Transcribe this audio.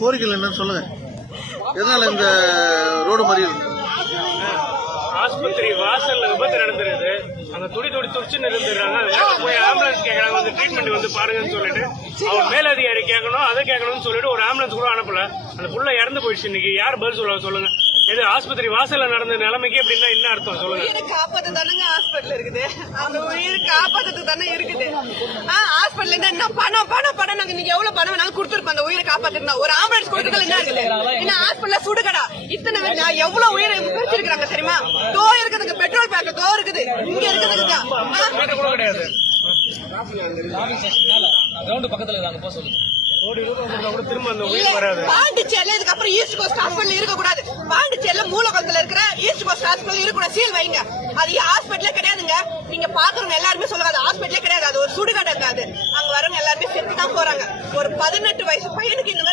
கோரிக்கைகள் என்னன்னு சொல்லுங்க. எதனால இந்த ரோடு மறியல்? ஆஸ்பத்திரி வாசல்ல விபத்து நடந்துருது. அங்க துடி துடிச்சுன்னு இருந்துடுறாங்க. போய் ஆம்புலன்ஸ் கேட்கறாங்க, வந்து ட்ரீட்மெண்ட் வந்து பாருங்கன்னு சொல்லிட்டு அவங்க மேலதிகாரி கேட்கணும், அதை கேட்கணும்னு சொல்லிட்டு ஒரு ஆம்புலன்ஸ் கூட அனுப்பல. அந்த புள்ள இறந்து போயிடுச்சு. இன்னைக்கு யார் பதில் சொல்லுவாங்க சொல்லுங்க? இது ஆஸ்பத்திரி வாசல்ல நடந்த நிலைமைக்கு அப்படின்னா என்ன அர்த்தம் சொல்லுங்க? உயிரை காப்பாத்து தானங்க ஹாஸ்பிட்டல் இருக்குது. அந்த உயிரை காப்பாத்துறதுக்கு தானே இருக்குது. ஹாஸ்பிட்டல் என்ன பணம் பணம் பணம் நாங்க நீங்க எவ்வளவு பணம் நாங்க கொடுத்துருப்போம் அந்த உயிரை காப்பாத்துறோம். ஒரு ஆம்புலன்ஸ் கொடுக்கல என்ன இருக்குது? என்ன ஹாஸ்பிட்டல்ல சுடுகடா இத்தனை எவ்வளவு உயிரை பிரிச்சிருக்காங்க தெரியுமா? தோ இருக்குதுங்க, பெட்ரோல் பேங்க் தோ இருக்குது, இங்க இருக்குதுங்க கிடையாது. பாண்டிச்சேரியில இதுக்கப்புறம் ஈஸ்ட் கோஸ்ட் ஹாஸ்பிட்டல் இருக்க கூடாது. பாண்டிச்சேரியில மூலகுளத்துல இருக்கிற ஈஸ்ட் கோஸ்ட் ஹாஸ்பிட்டல் இருக்க சீல் வைங்க. அது ஹாஸ்பிட்டலே கிடையாதுங்க. நீங்க பாக்குறவங்க எல்லாருமே சொல்லுங்க அது ஹாஸ்பிட்டலே கிடையாது, அது ஒரு சுடுகாடு. அது அங்க வரவங்க எல்லாருமே செத்து தான் போறாங்க. ஒரு 18 வயசு பையனுக்கு இந்த